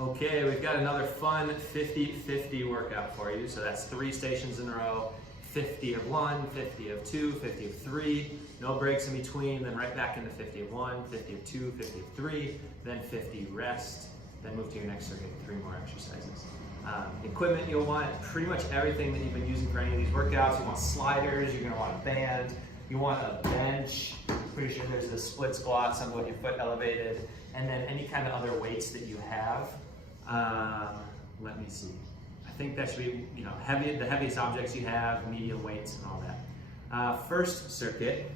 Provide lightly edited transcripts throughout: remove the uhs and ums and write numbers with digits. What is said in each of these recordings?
Okay, we've got another fun 50-50 workout for you. So that's 3 stations in a row, 50 of 1, 50 of 2, 50 of 3, no breaks in between, then right back into 50 of 1, 50 of 2, 50 of 3, then 50 rest, then move to your next circuit, 3 more exercises. Equipment, you'll want pretty much everything that you've been using for any of these workouts. You want sliders, you're gonna want a band, you want a bench, pretty sure there's a split squat, something with your foot elevated, and then any kind of other weights that you have. Let me see. I think that should be, the heaviest objects you have, medium weights and all that. First circuit,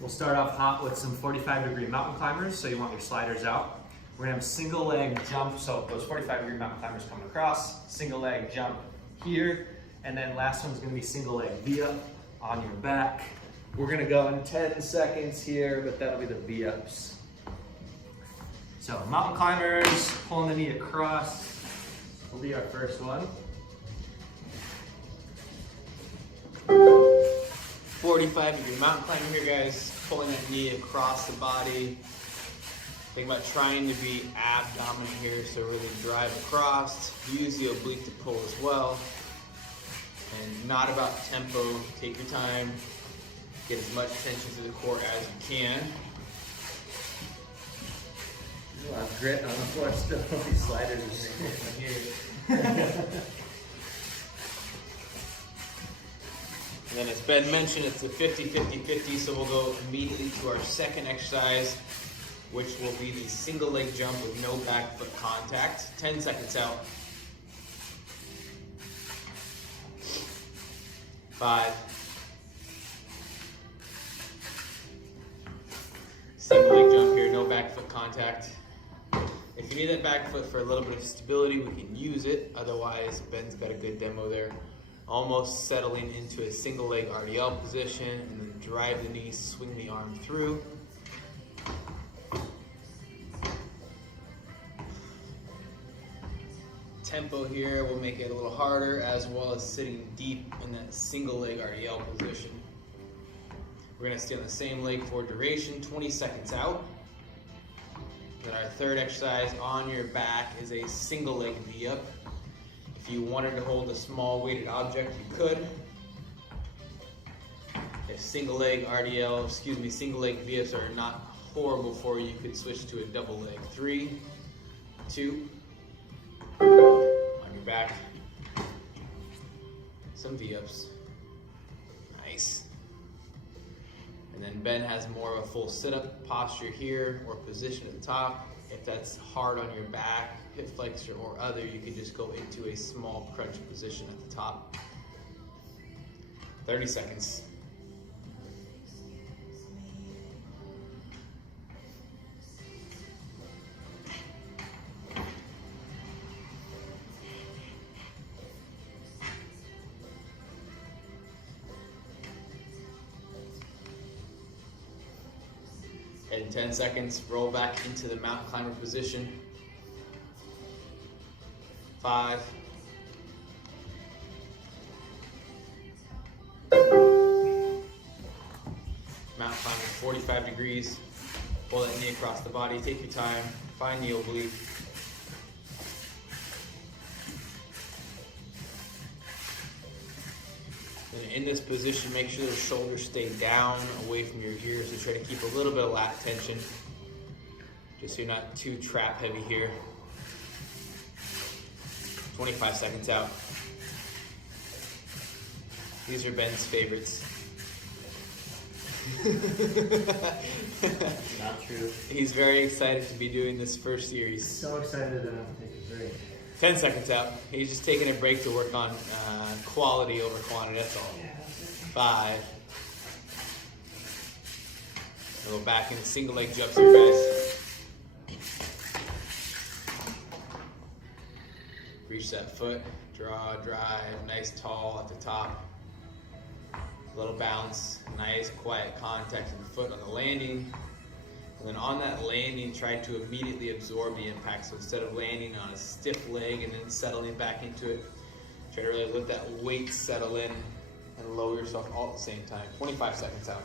we'll start off hot with some 45-degree mountain climbers. So you want your sliders out. We're gonna have a single leg jump. So those 45-degree mountain climbers coming across, single leg jump here. And then last one's gonna be single leg V-up on your back. We're gonna go in 10 seconds here, but that'll be the V-ups. So mountain climbers, pulling the knee across, will be our first one. 45-degree mountain climber here, guys. Pulling that knee across the body. Think about trying to be abdominant here, so really drive across. Use the oblique to pull as well. And not about tempo. Take your time. Get as much tension to the core as you can. A lot of grit on the floor still. These sliders are here. And then as Ben mentioned, it's a 50-50-50, so we'll go immediately to our second exercise, which will be the single leg jump with no back foot contact. 10 seconds out. 5. Single leg jump here, no back foot contact. If you need that back foot for a little bit of stability, we can use it. Otherwise, Ben's got a good demo there. Almost settling into a single leg RDL position, and then drive the knees, swing the arm through. Tempo here will make it a little harder, as well as sitting deep in that single leg RDL position. We're gonna stay on the same leg for duration, 20 seconds out. Then our third exercise on your back is a single leg V-up. If you wanted to hold a small weighted object, you could. If single leg V-ups are not horrible for you, you could switch to a double leg. 3, 2, on your back. Some V-ups. Nice. And then Ben has more of a full sit-up posture here, or position at the top. If that's hard on your back, hip flexor or other, you can just go into a small crunch position at the top. 30 seconds. In 10 seconds, roll back into the mountain climber position. 5. Mountain climber, 45 degrees. Pull that knee across the body. Take your time. Find the oblique. And in this position, make sure the shoulders stay down, away from your ears. So try to keep a little bit of lat tension, just so you're not too trap heavy here. 25 seconds out. These are Ben's favorites. Not true. He's very excited to be doing this first series. So excited that I'm taking a break. 10 seconds out. He's just taking a break to work on quality over quantity, that's all. 5. We'll go back into single leg jumps here, guys. Reach that foot, draw, drive, nice tall at the top. A little bounce, nice quiet contact with the foot on the landing. And then on that landing, try to immediately absorb the impact. So instead of landing on a stiff leg and then settling back into it, try to really let that weight settle in and lower yourself all at the same time. 25 seconds out.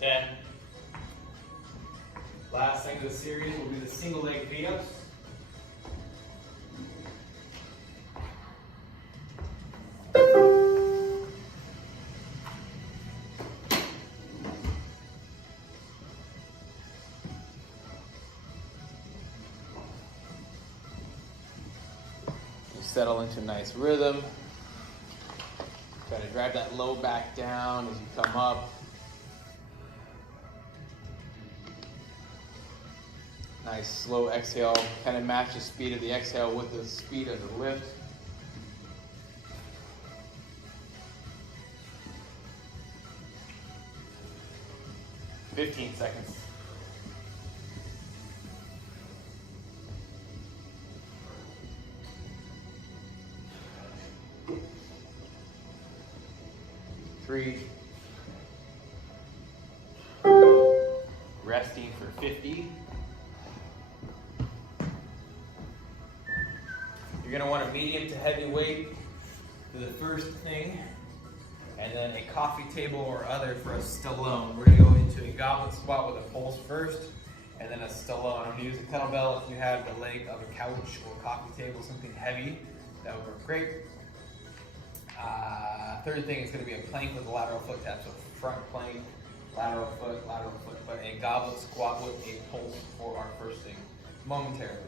10. Last thing of the series, we'll do the single leg V-ups. Settle into a nice rhythm. Try to drive that low back down as you come up. Nice slow exhale. Kind of match the speed of the exhale with the speed of the lift. "15 seconds. Three. Resting for 50. You're going to want a medium to heavy weight for the first thing, and then a coffee table or other for a Stallone. We're going to go into a goblet squat with a pulse first, and then a Stallone. I'm going to use a kettlebell. If you have the leg of a couch or coffee table, something heavy, that would work great. Third thing is going to be a plank with a lateral foot tap. So front plank, lateral foot, but a goblet squat with a pulse for our first thing, momentarily.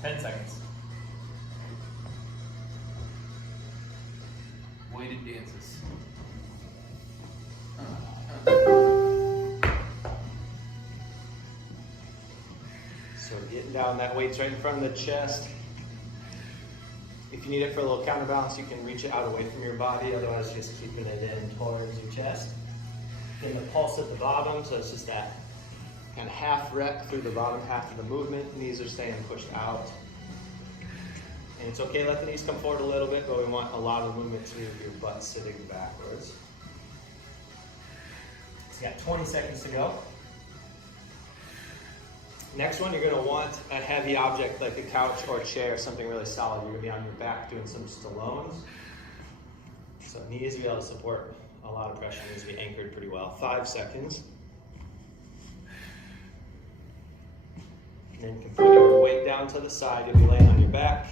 10 seconds. Weighted dances. So getting down, that weight's right in front of the chest. If you need it for a little counterbalance, you can reach it out away from your body, otherwise just keeping it in towards your chest. Getting the pulse at the bottom, so it's just that kind of half rep through the bottom half of the movement. Knees are staying pushed out. And it's okay, let the knees come forward a little bit, but we want a lot of movement to your butt sitting backwards. So you got 20 seconds to go. Next one, you're going to want a heavy object like a couch or a chair, something really solid. You're going to be on your back doing some Stallones. So knees be able to support a lot of pressure, needs to be anchored pretty well. 5 seconds. And then you can put your weight down to the side. You'll be laying on your back.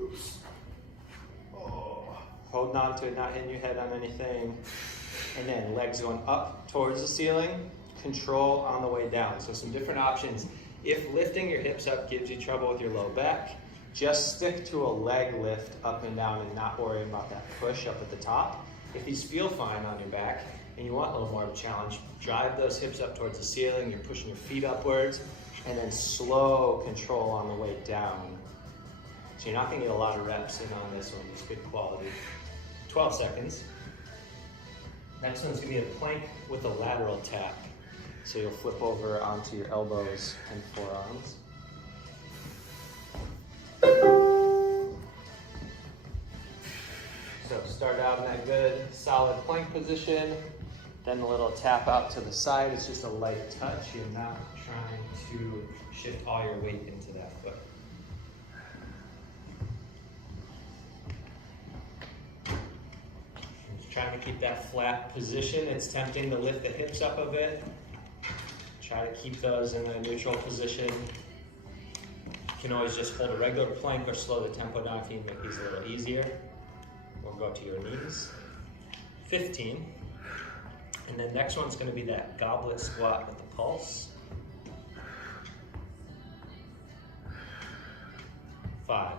Oops. Oh. Holding on to it, not hitting your head on anything. And then legs going up towards the ceiling, control on the way down. So some different options. If lifting your hips up gives you trouble with your low back, just stick to a leg lift up and down and not worry about that push up at the top. If these feel fine on your back and you want a little more of a challenge, drive those hips up towards the ceiling, you're pushing your feet upwards, and then slow control on the way down. So you're not gonna get a lot of reps in on this one, just good quality. 12 seconds. Next one's gonna be a plank with a lateral tap. So you'll flip over onto your elbows and forearms. So start out in that good solid plank position, then a little tap out to the side. It's just a light touch. You're not trying to shift all your weight into that foot. Trying to keep that flat position. It's tempting to lift the hips up a bit. Try to keep those in a neutral position. You can always just hold a regular plank or slow the tempo down if you make these a little easier. Or go to your knees. 15. And then next one's going to be that goblet squat with the pulse. 5.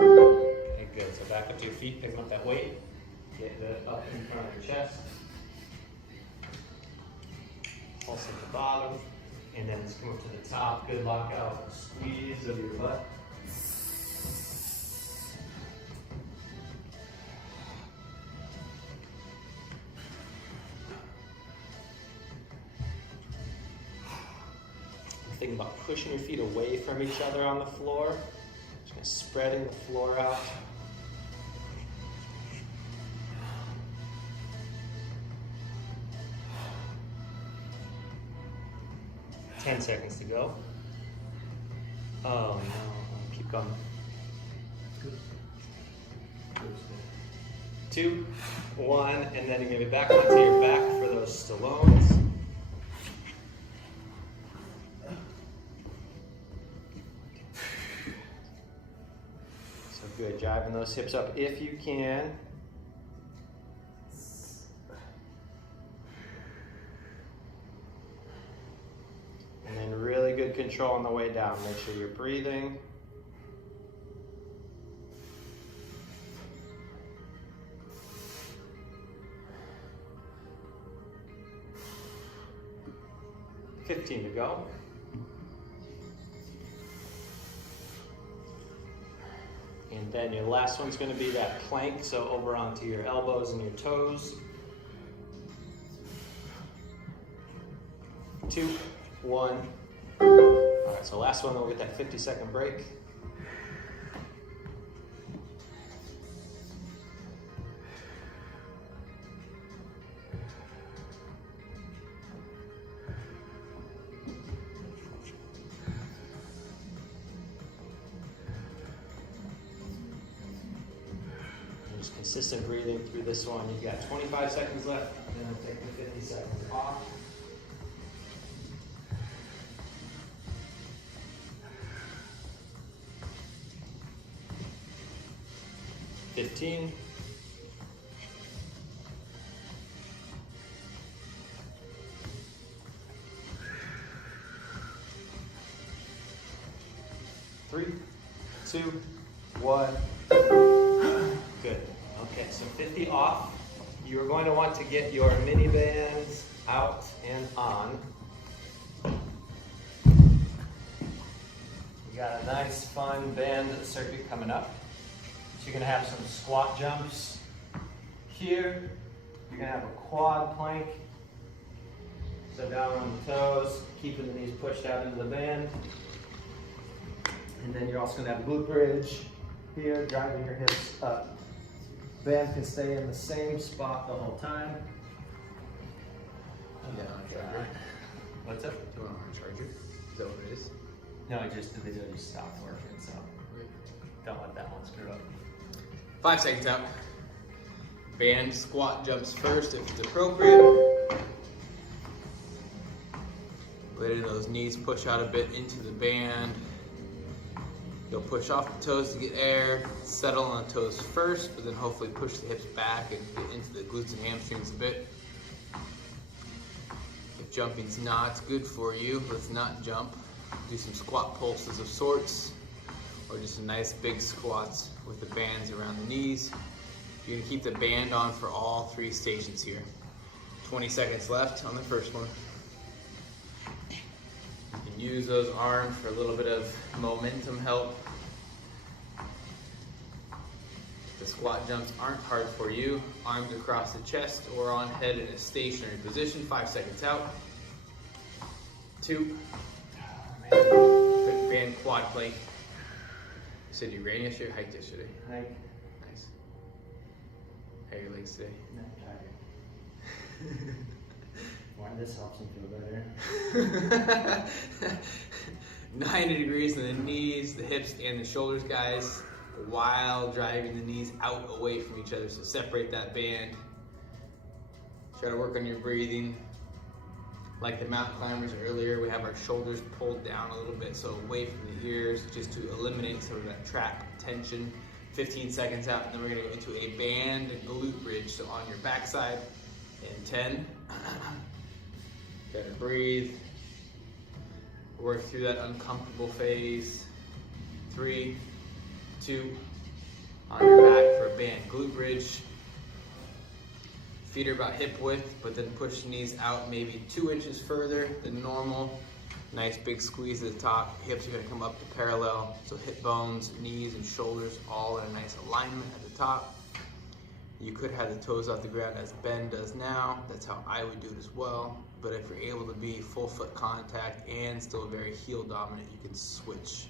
Okay, good. So back up to your feet, picking up that weight. Get it up in front of your chest. Pulse at the bottom. And then let's come up to the top. Good lockout. Squeeze of your butt. Thinking about pushing your feet away from each other on the floor. Just kind of spreading the floor out. 10 seconds to go. Oh no, keep going. 2, 1, and then you're gonna be back onto your back for those Stallones. So good, driving those hips up if you can. And then really good control on the way down. Make sure you're breathing. $15 to go. And then your last one's going to be that plank, so over onto your elbows and your toes. 2, 1. All right, so last one, we'll get that 50-second break. Just consistent breathing through this one. You've got 25 seconds left, and then we'll take the 50 seconds off. $15. Three, 2, 1. Good. Okay, so 50 off. You're going to want to get your mini bands out and on. You got a nice fun band circuit coming up. So you're going to have some squat jumps here. You're going to have a quad plank. So down on the toes, keeping the knees pushed out into the band. And then you're also going to have a glute bridge here, driving your hips up. Band can stay in the same spot the whole time. Yeah, on a charger. What's up? Do you want on a charger? Is that what it is? No, the video just stopped working, so don't let that one screw up. 5 seconds out. Band squat jumps first if it's appropriate. Letting those knees push out a bit into the band. You'll push off the toes to get air, settle on the toes first, but then hopefully push the hips back and get into the glutes and hamstrings a bit. If jumping's not good for you, let's not jump. Do some squat pulses of sorts, or just a nice big squats with the bands around the knees. You're gonna keep the band on for all 3 stations here. 20 seconds left on the first one. You can use those arms for a little bit of momentum help. The squat jumps aren't hard for you. Arms across the chest or on head in a stationary position. 5 seconds out. 2. Quick band quad plank. You said you ran yesterday or hiked yesterday? Hike. Nice. How are your legs today? Not tired. Why this helps me feel better. 90 degrees in the knees, the hips, and the shoulders, guys, while driving the knees out away from each other. So separate that band. Try to work on your breathing. Like the mountain climbers earlier, we have our shoulders pulled down a little bit, so away from the ears, just to eliminate some of that trap tension. 15 seconds out, and then we're gonna go into a band glute bridge. So on your backside in 10. Gotta breathe. Work through that uncomfortable phase. 3, 2, on your back for a band glute bridge. Feet are about hip width, but then push the knees out maybe 2 inches further than normal. Nice big squeeze at the top. Hips are gonna come up to parallel. So hip bones, knees, and shoulders all in a nice alignment at the top. You could have the toes off the ground as Ben does now. That's how I would do it as well. But if you're able to be full foot contact and still very heel dominant, you can switch.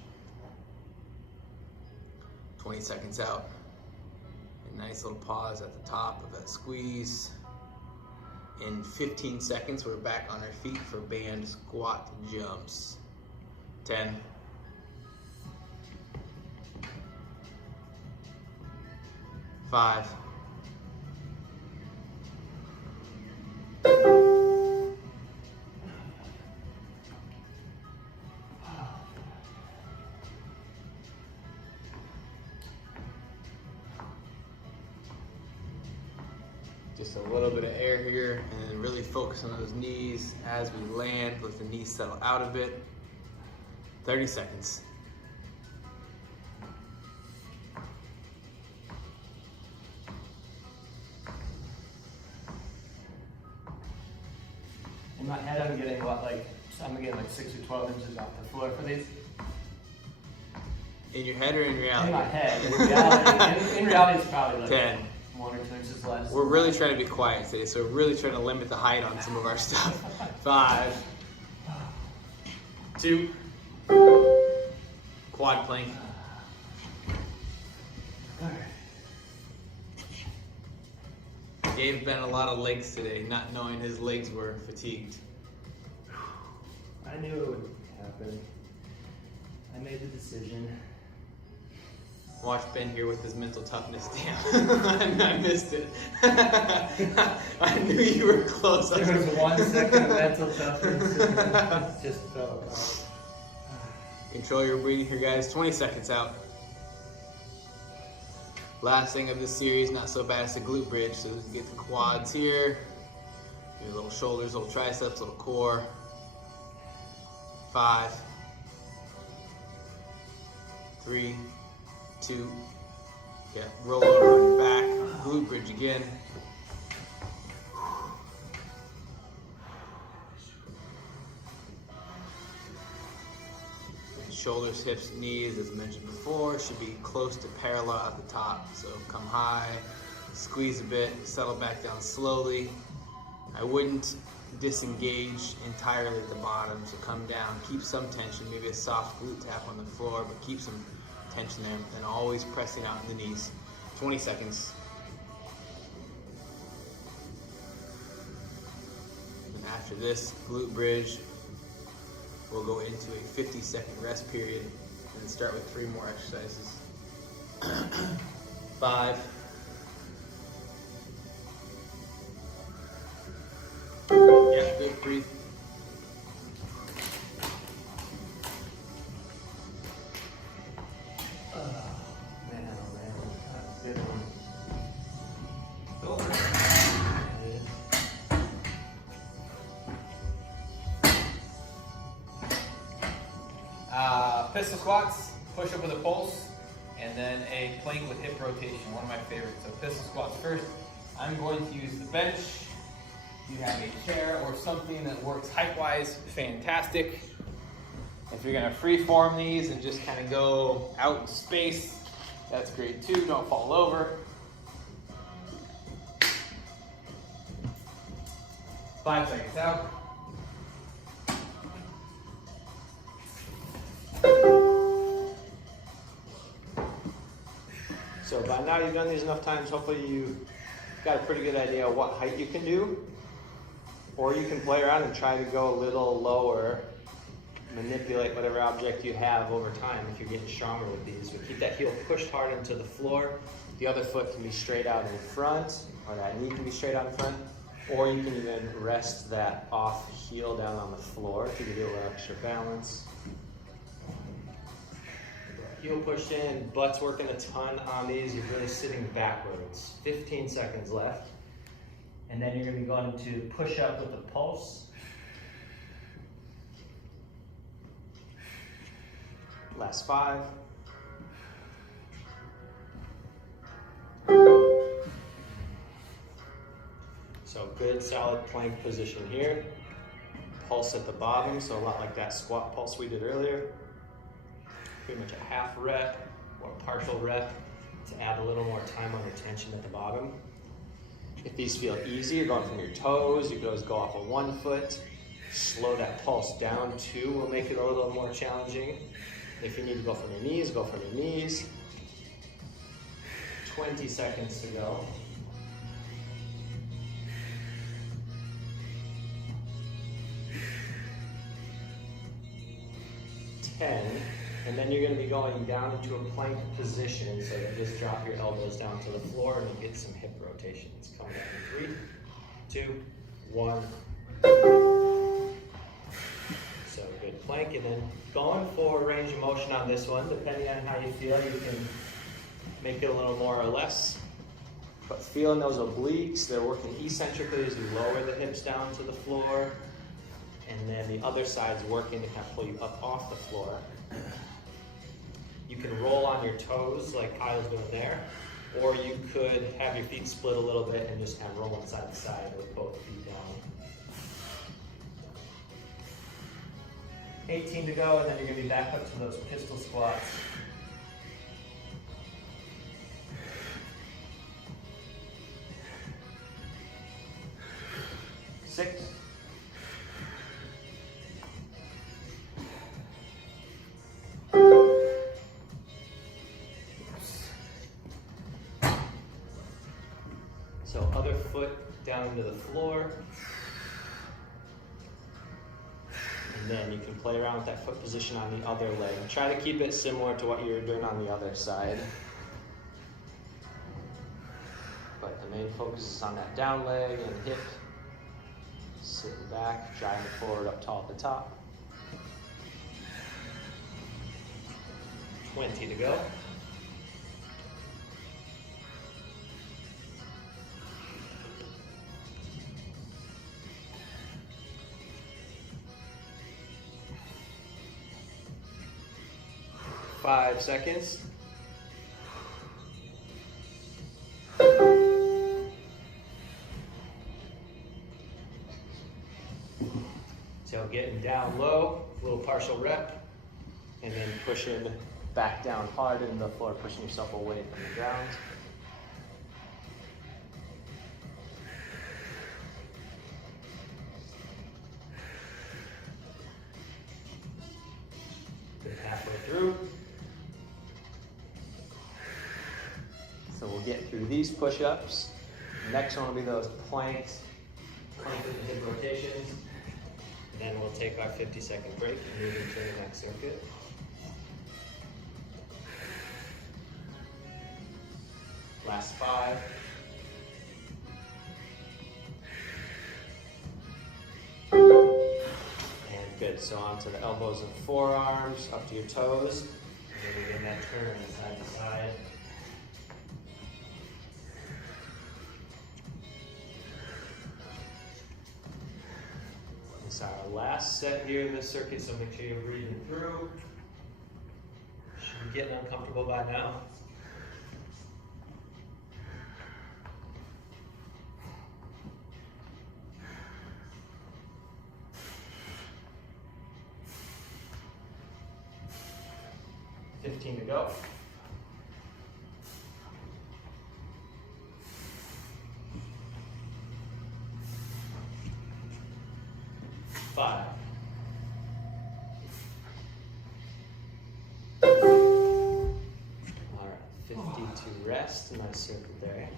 20 seconds out. A nice little pause at the top of that squeeze. In 15 seconds, we're back on our feet for band squat jumps. 10. 5. 'Just a little bit of air here, and then really focus on those knees as we land. Let the knees settle out a bit. 30 seconds. In my head, I'm getting like 6 or 12 inches off the floor for these. In your head or in reality? In my head. In reality, it's probably like 10. 1 or 2 inches less. We're really trying to be quiet today, so we're really trying to limit the height on some of our stuff. 5. 2. Quad plank. Dave bent a lot of legs today, not knowing his legs were fatigued. I knew it would happen. I made the decision. Watch Ben here with his mental toughness. Damn, I missed it. I knew you were close. There was 1 second of mental toughness and it just fell apart. Control your breathing here, guys. 20 seconds out. Last thing of this series, not so bad, it's a glute bridge. So get the quads here. Your little shoulders, little triceps, little core. 5. 3. 2. Yeah, roll over on your back. Glute bridge again. Shoulders, hips, knees, as mentioned before, should be close to parallel at the top. So come high, squeeze a bit, settle back down slowly. I wouldn't disengage entirely at the bottom, so come down, keep some tension, maybe a soft glute tap on the floor, but keep some tension there, and always pressing out in the knees. 20 seconds. And after this glute bridge, we'll go into a 50-second rest period and then start with 3 more exercises. 5. 4. Yeah, good, breathe. Man, oh man, that's a good one. Pistol squats, push up with a pulse, and then a plank with hip rotation, one of my favorites. So pistol squats first. I'm going to use the bench. You have a chair or something that works height-wise, fantastic. If you're gonna free-form these and just kind of go out in space, that's great too, don't fall over. 5 seconds out. So by now you've done these enough times, hopefully you got a pretty good idea of what height you can do. Or you can play around and try to go a little lower, manipulate whatever object you have over time if you're getting stronger with these. But keep that heel pushed hard into the floor. The other foot can be straight out in front, or that knee can be straight out in front. Or you can even rest that off heel down on the floor to give you a little extra balance. Heel pushed in, butt's working a ton on these. You're really sitting backwards. 15 seconds left. And then you're going to be going to push up with a pulse. Last 5. So good solid plank position here. Pulse at the bottom, so a lot like that squat pulse we did earlier. Pretty much a half rep or a partial rep to add a little more time on your tension at the bottom. If these feel easy, you're going from your toes, you can go off of 1 foot. Slow that pulse down, 2 will make it a little more challenging. If you need to go from your knees, go from your knees. 20 seconds to go. 10, and then you're going to be going down into a plank position, so that just drop your elbows down to the floor and you get some hip rotations. Coming up in 3, 2, 1. So good plank, and then going for range of motion on this one, depending on how you feel, you can make it a little more or less. But feeling those obliques, they're working eccentrically as you lower the hips down to the floor. And then the other side's working to kind of pull you up off the floor. You can roll on your toes like Kyle's doing there, or you could have your feet split a little bit and just kind of roll side to side with both feet down. 18 to go, and then you're going to be back up to those pistol squats. 6. So other foot down into the floor. And then you can play around with that foot position on the other leg. Try to keep it similar to what you were doing on the other side. But the main focus is on that down leg and hip. Sitting back, driving forward up tall at the top. 20 to go. Five seconds. So getting down low, a little partial rep, and then pushing back down hard into the floor, pushing yourself away from the ground. Good, halfway through. So we'll get through these push-ups. Next one will be those planks, plank with the hip rotations. Then we'll take our 50-second break and move into the next circuit. Last 5. And good, so onto the elbows and forearms, up to your toes. And then we get that turn side to side. It's our last set here in this circuit, so make sure you're breathing through. Should be getting uncomfortable by now. $15 to go. 5. All right, 50 to rest. Nice circuit there.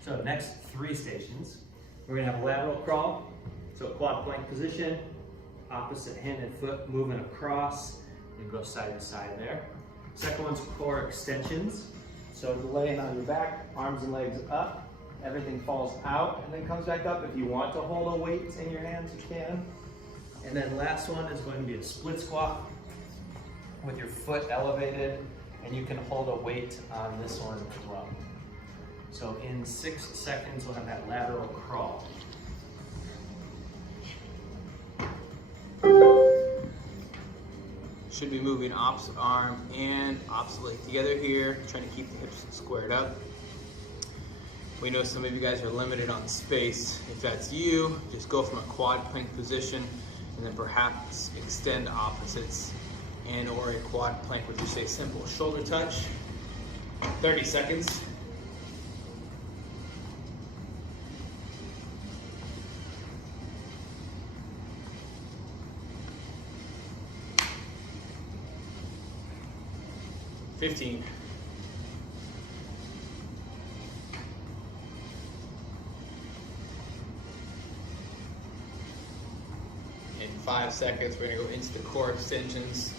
So next 3 stations, we're gonna have a lateral crawl. So quad plank position, opposite hand and foot moving across, and go side to side there. Second one's core extensions. So laying on your back, arms and legs up, everything falls out and then comes back up. If you want to hold a weight in your hands, you can. And then last one is going to be a split squat with your foot elevated, and you can hold a weight on this one as well. So in 6 seconds, we'll have that lateral crawl. Should be moving opposite arm and opposite leg together here, trying to keep the hips squared up. We know some of you guys are limited on space. If that's you, just go from a quad plank position and then perhaps extend opposites and or a quad plank with just a simple shoulder touch. 30 seconds. $15. 5 seconds, we're gonna go into the core extensions.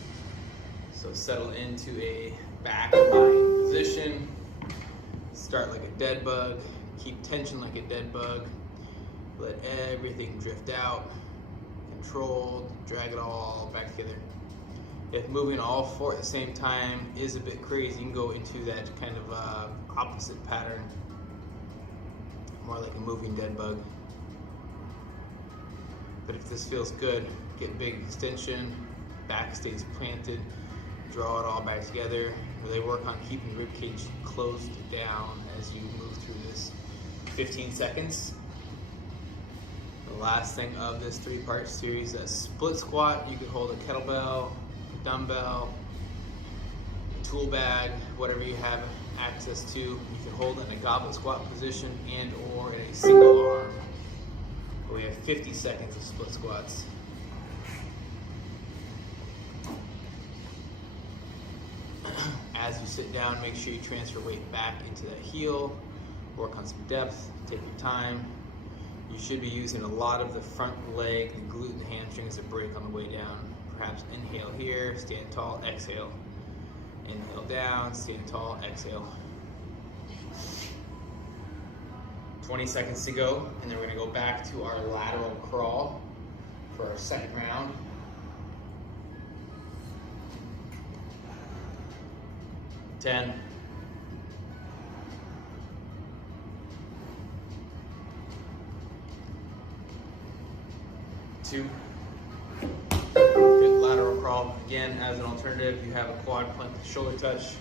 So settle into a back lying position. Start like a dead bug. Keep tension like a dead bug. Let everything drift out. Controlled, drag it all back together. If moving all four at the same time is a bit crazy, you can go into that kind of opposite pattern. More like a moving dead bug. But if this feels good, get big extension, back stays planted, draw it all back together. Really work on keeping the ribcage closed down as you move through this 15 seconds. The last thing of this 3-part series, a split squat. You can hold a kettlebell, a dumbbell, a tool bag, whatever you have access to. You can hold it in a goblet squat position and or in a single arm. We have 50 seconds of split squats. As you sit down, make sure you transfer weight back into that heel. Work on some depth, take your time. You should be using a lot of the front leg, the glute and the hamstring as a break on the way down. Perhaps inhale here, stand tall, exhale. Inhale down, stand tall, exhale. 20 seconds to go, and then we're gonna go back to our lateral crawl for our second round. Ten. 2. Good lateral crawl. Again, as an alternative, you have a quad plank shoulder touch.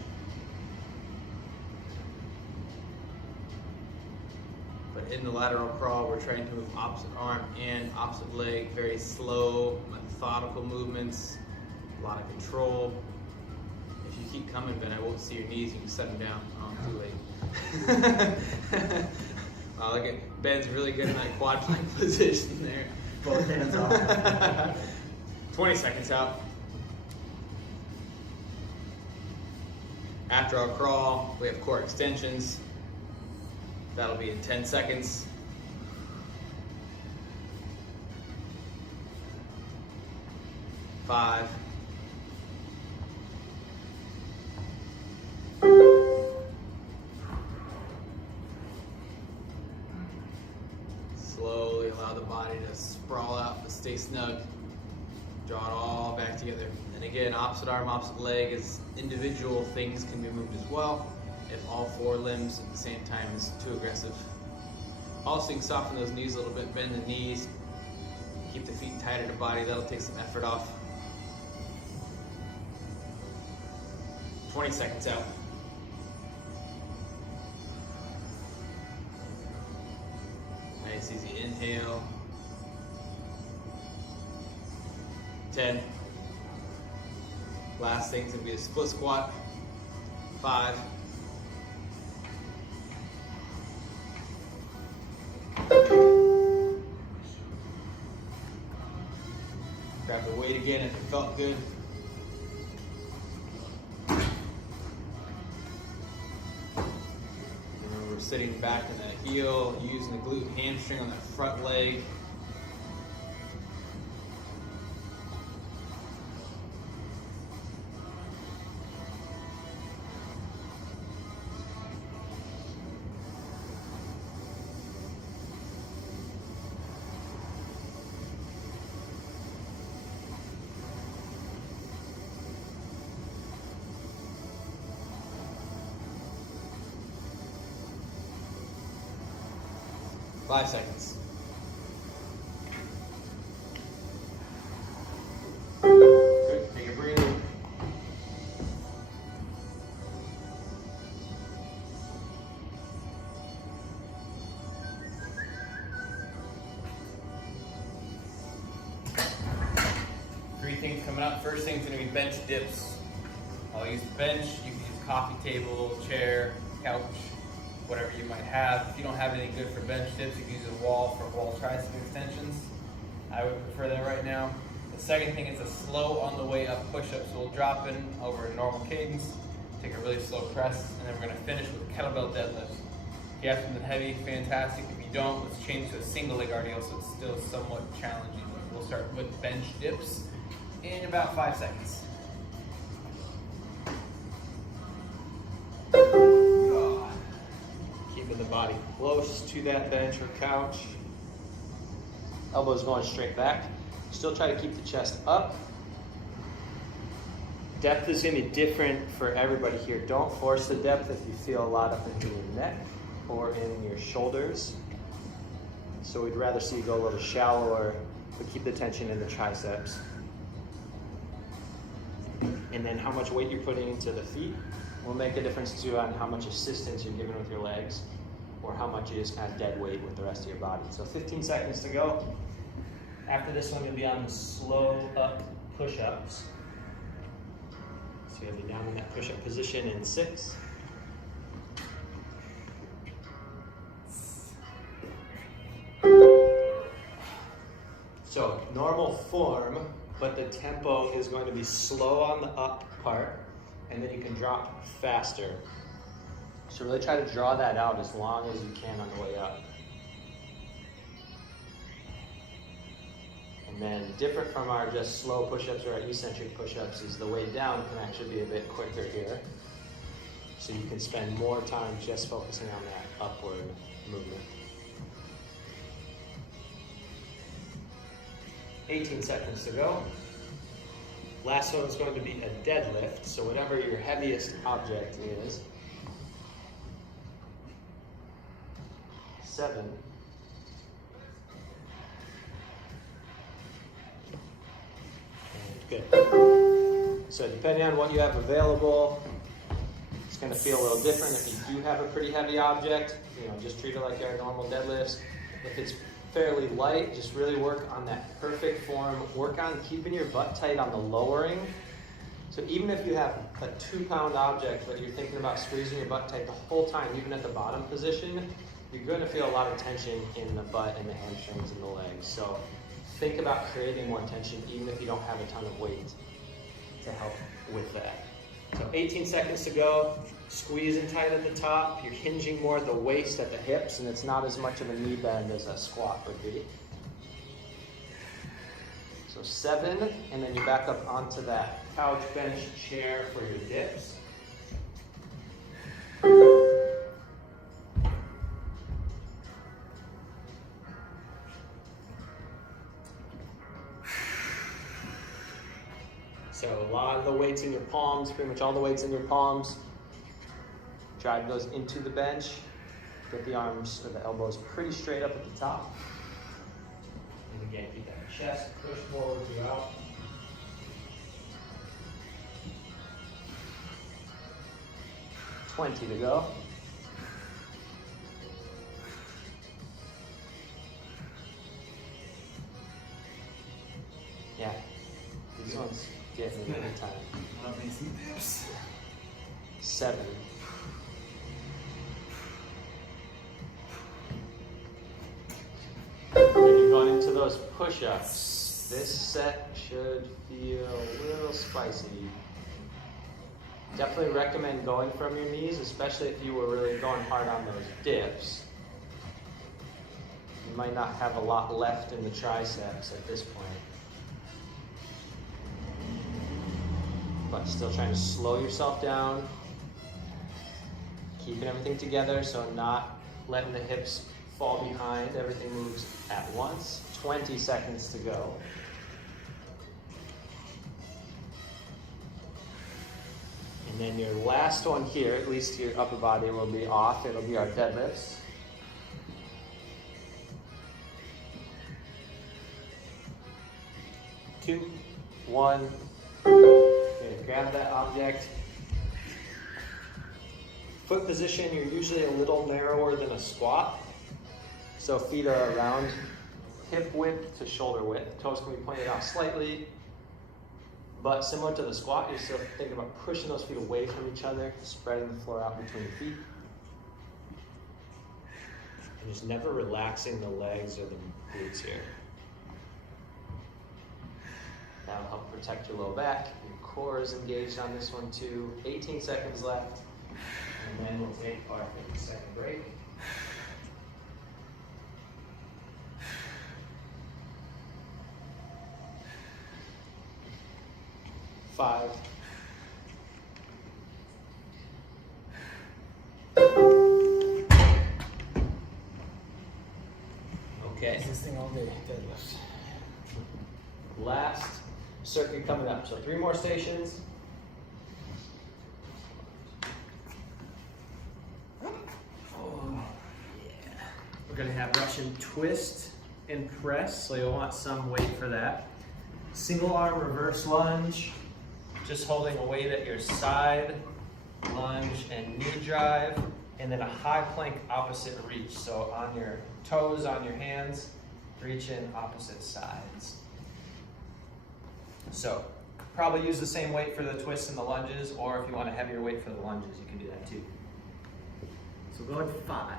But in the lateral crawl, we're trying to move opposite arm and opposite leg, very slow, methodical movements, a lot of control. If you keep coming, Ben, I won't see your knees. You can set them down. Oh, too late. Wow, look at Ben's really good in that quad plank position there. Both hands off. 20 seconds out. After our crawl, we have core extensions. That'll be in 10 seconds. 5. 4. Slowly allow the body to sprawl out, but stay snug. Draw it all back together. And again, opposite arm, opposite leg, as individual things can be moved as well. If all 4 limbs at the same time is too aggressive. Also, you can soften those knees a little bit, bend the knees, keep the feet tighter to body. That'll take some effort off. 20 seconds out. Nice, easy inhale. 10. Last thing's gonna be a split squat. 5. 4. Grab the weight again if it felt good. Remember, we're sitting back in that heel, using the glute and hamstring on that front leg. Five seconds. Good, take a breather. Three things coming up. First thing's gonna be bench dips. I'll use the bench. You can use coffee table, chair, couch, whatever you might have. If you don't have anything good for bench dips, you can use a wall for wall tricep extensions. I would prefer that right now. The second thing is a slow on the way up push-up. So we'll drop in over a normal cadence, take a really slow press, and then we're gonna finish with kettlebell deadlifts. If you have something heavy, fantastic. If you don't, let's change to a single leg RDL so it's still somewhat challenging. We'll we'll start with bench dips in about 5 seconds. Keeping the body close to that bench or couch. Elbows going straight back. Still try to keep the chest up. Depth is going to be different for everybody here. Don't force the depth if you feel a lot up into your neck or in your shoulders. So we'd rather see you go a little shallower, but keep the tension in the triceps. And then how much weight you're putting into the feet will make a difference too on how much assistance you're giving with your legs or how much is kind of dead weight with the rest of your body. So 15 seconds to go. After this one, you'll be on the slow up push-ups. So you'll be down in that push-up position in 6. So normal form, but the tempo is going to be slow on the up part, and then you can drop faster. So really try to draw that out as long as you can on the way up. And then different from our just slow push-ups or our eccentric push-ups is the way down can actually be a bit quicker here. So you can spend more time just focusing on that upward movement. 18 seconds to go. Last one is going to be a deadlift, so whatever your heaviest object is. 7. Good. So depending on what you have available, it's going to feel a little different. If you do have a pretty heavy object, just treat it like your normal deadlifts. If it's fairly light, just really work on that perfect form. Work on keeping your butt tight on the lowering. So even if you have a 2-pound object, but you're thinking about squeezing your butt tight the whole time, even at the bottom position, you're going to feel a lot of tension in the butt and the hamstrings and the legs. So think about creating more tension even if you don't have a ton of weight to help with that. So 18 seconds to go. Squeezing tight at the top. You're hinging more at the waist, at the hips, and it's not as much of a knee bend as a squat would be. So 7, and then you back up onto that couch, bench, chair for your dips. So a lot of the weights in your palms, pretty much all the weights in your palms. Drive those into the bench. Get the arms or the elbows pretty straight up at the top. And again, keep that chest pushed forward throughout. $20 to go. Yeah, these ones get me every time. Love me some dips. 7. When you're going into those push-ups, this set should feel a little spicy. Definitely recommend going from your knees, especially if you were really going hard on those dips. You might not have a lot left in the triceps at this point. But still trying to slow yourself down. Keeping everything together, so not letting the hips fall behind. Everything moves at once. 20 seconds to go. And then your last one here, at least your upper body will be off. It'll be our deadlifts. Two, one. Okay, grab that object. Foot position, you're usually a little narrower than a squat. So feet are around hip width to shoulder width. Toes can be pointed out slightly. But similar to the squat, you're still thinking about pushing those feet away from each other, spreading the floor out between your feet. And just never relaxing the legs or the glutes here. That'll help protect your low back. Your core is engaged on this one too. 18 seconds left. And then we'll take our 50-second break. 5. Okay. This thing all day, deadlift. Last circuit coming up. So 3 more stations. We're gonna have Russian twist and press, so you'll want some weight for that. Single arm reverse lunge, just holding a weight at your side, lunge and knee drive, and then a high plank opposite reach. So on your toes, on your hands, reach in opposite sides. So probably use the same weight for the twists and the lunges, or if you want a heavier weight for the lunges, you can do that too. So we're going 5.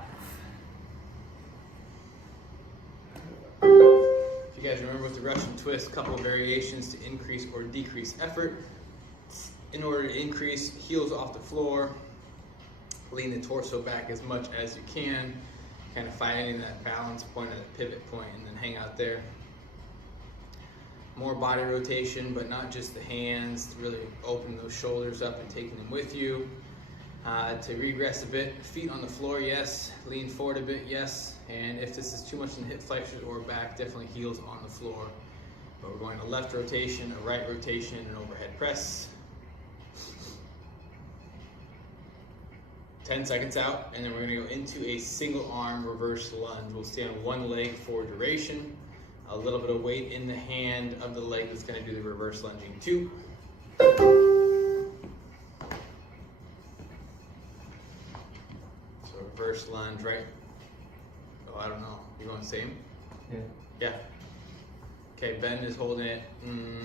If you guys remember with the Russian twist, a couple of variations to increase or decrease effort. In order to increase, heels off the floor, lean the torso back as much as you can, kind of finding that balance point or that pivot point, and then hang out there. More body rotation, but not just the hands, to really open those shoulders up and taking them with you. To regress a bit, feet on the floor, yes. Lean forward a bit, yes. And if this is too much in the hip flexors or back, definitely heels on the floor. But we're going to left rotation, a right rotation, and overhead press. 10 seconds out, and then we're gonna go into a single arm reverse lunge. We'll stay on one leg for duration. A little bit of weight in the hand of the leg that's gonna do the reverse lunging. 2. So reverse lunge, right? Oh, I don't know. You going same? Yeah. Yeah. Okay, Ben is holding it.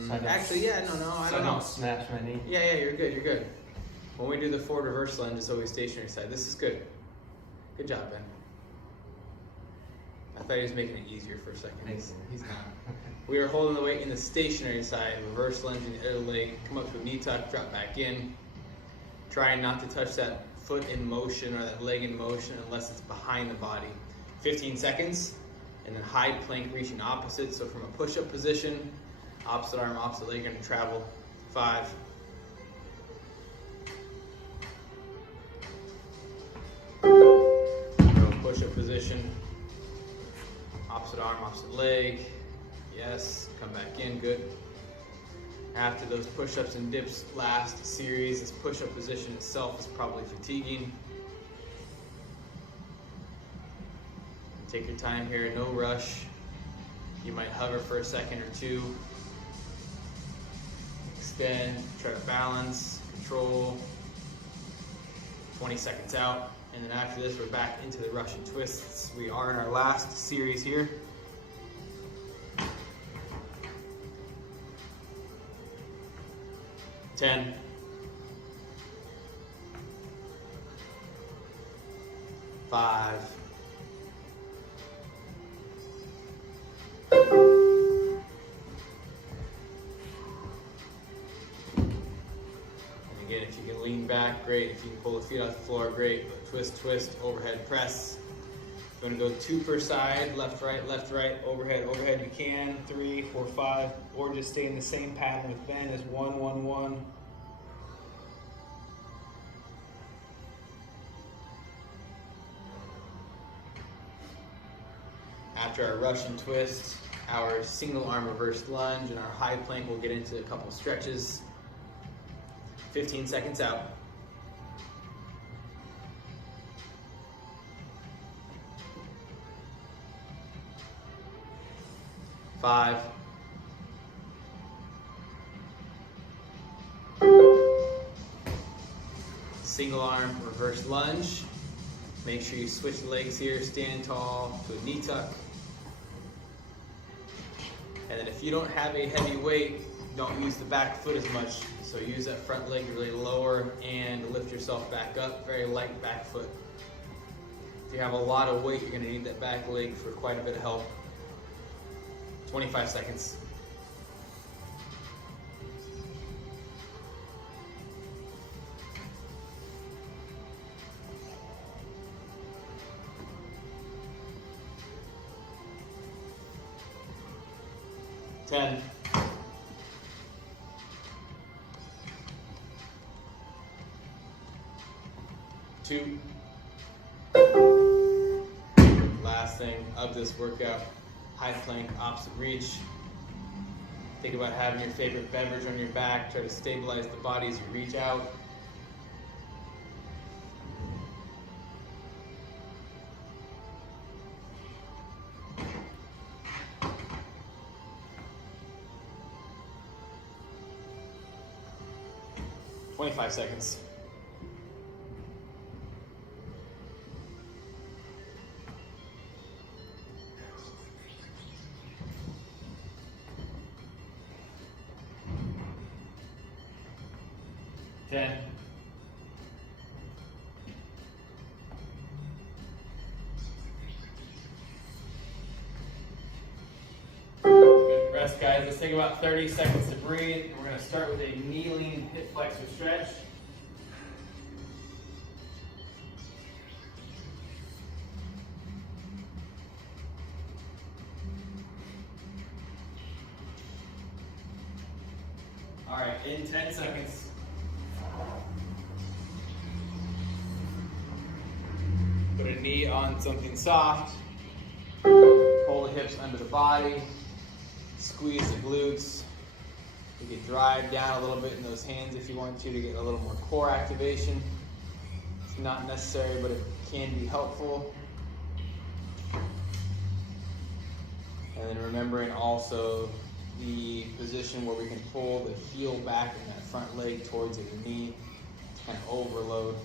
So Actually, yeah, no, I don't know. Don't smash my knee. Yeah, you're good, you're good. When we do the forward reverse lunge, it's always stationary side. This is good. Good job, Ben. I thought he was making it easier for a second. He's not. We are holding the weight in the stationary side, reverse lunge in the other leg, come up to a knee tuck, drop back in. Trying not to touch that foot in motion or that leg in motion unless it's behind the body. 15 seconds, and then high plank reaching opposite. So from a push-up position, opposite arm, opposite leg, gonna travel. 5. Push-up position, opposite arm, opposite leg. Yes, come back in, good. After those push-ups and dips, last series, this push-up position itself is probably fatiguing. Take your time here, no rush. You might hover for a second or two. Extend, try to balance, control. 20 seconds out. And then after this, we're back into the Russian twists. We are in our last series here. Ten. 5. Again, if you can lean back, great. If you can pull the feet off the floor, great. But twist, twist, overhead press. If you want to go 2 per side, left, right, overhead, overhead, you can. 3, 4, 5, or just stay in the same pattern with Ben as 1, 1, 1. After our Russian twist, our single arm reverse lunge, and our high plank, we'll get into a couple stretches. 15 seconds out. 5. Single arm reverse lunge. Make sure you switch legs here, stand tall to a knee tuck. And then if you don't have a heavy weight, don't use the back foot as much. So use that front leg to really lower and lift yourself back up. Very light back foot. If you have a lot of weight, you're going to need that back leg for quite a bit of help. 25 seconds. Ten. 2. Last thing of this workout, high plank, opposite reach. Think about having your favorite beverage on your back. Try to stabilize the body as you reach out. "25 seconds. "10. Good rest, guys. Let's take about 30 seconds to breathe. We're going to start with a kneeling hip flexor stretch. All right, in 10 seconds. Put a knee on something soft. Pull the hips under the body. Squeeze the glutes. You can drive down a little bit in those hands if you want to get a little more core activation. It's not necessary, but it can be helpful. And then remembering also the position where we can pull the heel back in that front leg towards the knee to kind of overload.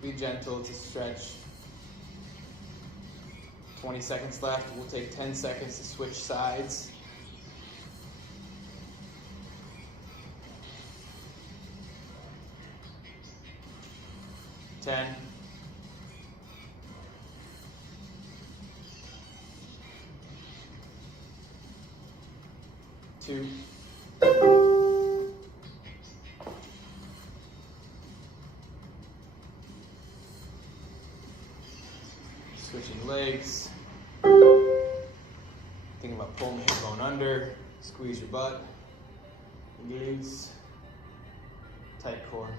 Be gentle, it's a stretch. 20 seconds left. We'll take 10 seconds to switch sides. Ten. 2. Switching legs. Think about pulling the hip bone under. Squeeze your butt. Glutes. Tight core.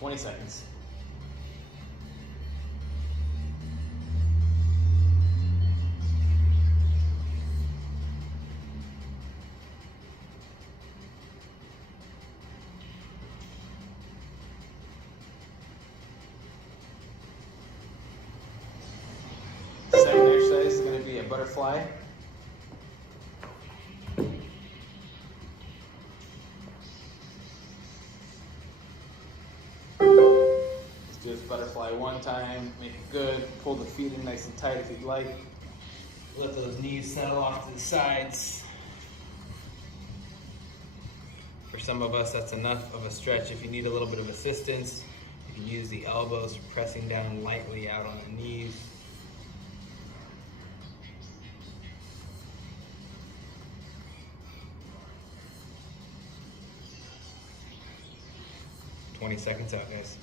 "20 seconds. Second exercise is going to be a butterfly. Do this butterfly one time, make it good. Pull the feet in nice and tight if you'd like. Let those knees settle off to the sides. For some of us, that's enough of a stretch. If you need a little bit of assistance, you can use the elbows for pressing down lightly out on the knees. "20 seconds out, guys.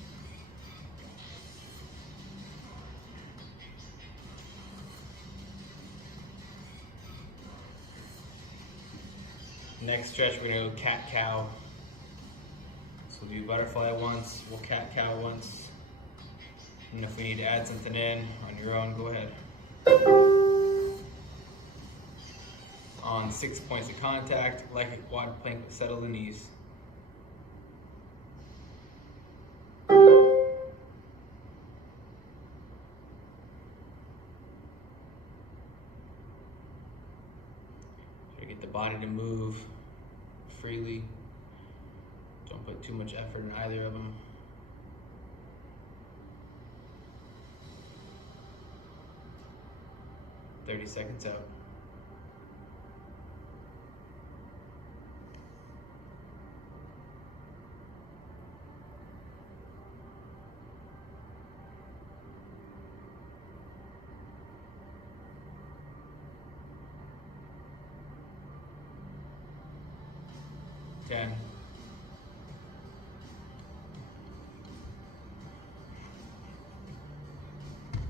Next stretch, we're gonna go cat-cow. So we'll do butterfly once, we'll cat-cow once. And if we need to add something in on your own, go ahead. On 6 points of contact, like a quad plank, but settle the knees. Get the body to move freely. Don't put too much effort in either of them. 30 seconds out. 10.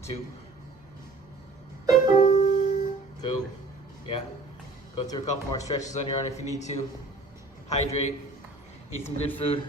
Two. Cool. Yeah. Go through a couple more stretches on your own if you need to. Hydrate. Eat some good food.